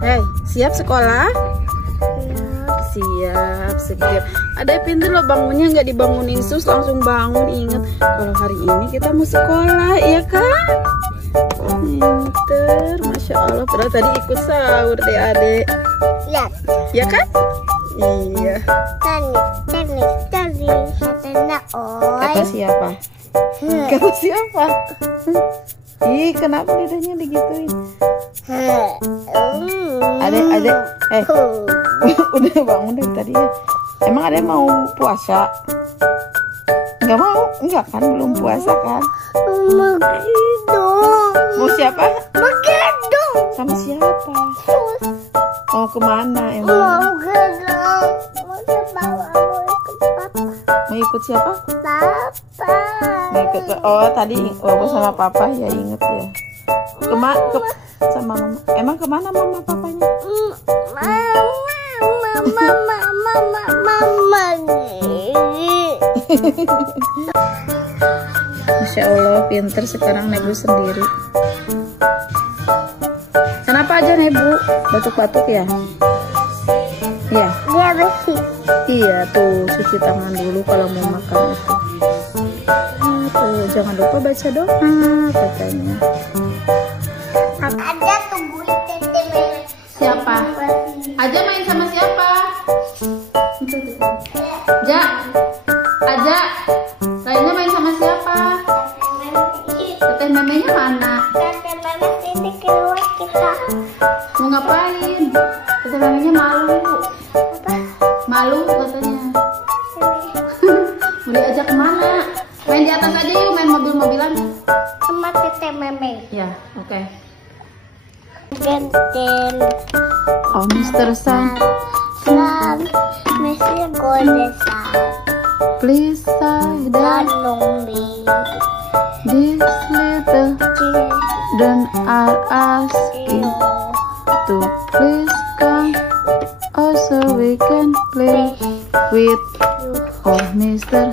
Hei, siap sekolah? Siap, siap. Ada pintu loh, bangunnya nggak dibangunin sus, langsung bangun. Ingat, kalau hari ini kita mau sekolah, iya kan? Pinter, Masya Allah. Padahal tadi ikut sahur deh adek. Lihat. Ya kan? Iya. Tani. Kata siapa? Kata siapa? Ih, kenapa lidahnya digituin? Adek, udah bangun dari tadi ya. Emang adek mau puasa? Enggak mau? Enggak kan, belum puasa kan? Mau siapa? Makedong. Sama siapa? Mau kemana emang? Mau gedong. Mau ikut siapa? Papa. Mau ikut oh tadi sama papa ya, inget ya. Sama mama. Emang kemana mama papanya? Mama. Masya Allah, pinter sekarang Nebu sendiri. Kenapa aja Nebu? Batuk-batuk ya? Iya. Dia bersih. Iya tuh, cuci tangan dulu kalau mau makan itu. Tuh, jangan lupa baca doa katanya. Ada tungguin tete Mele. Siapa? Aja main sama siapa? Ja, Aja, lainnya main sama siapa? Teteh memenya mana? Tete Mele ini keluar kita. Mau ngapain? Teteh memenya malu. Malu katanya. Mau diajak kemana? Main di atas aja yuk, main mobil-mobilan. Sama tete Meme. Ya, oke. Genten. Oh, Mr. Sun, Mr. Golden Sun. please say that Danungli. this little children are asking to please come, oh so we can play with oh Mr.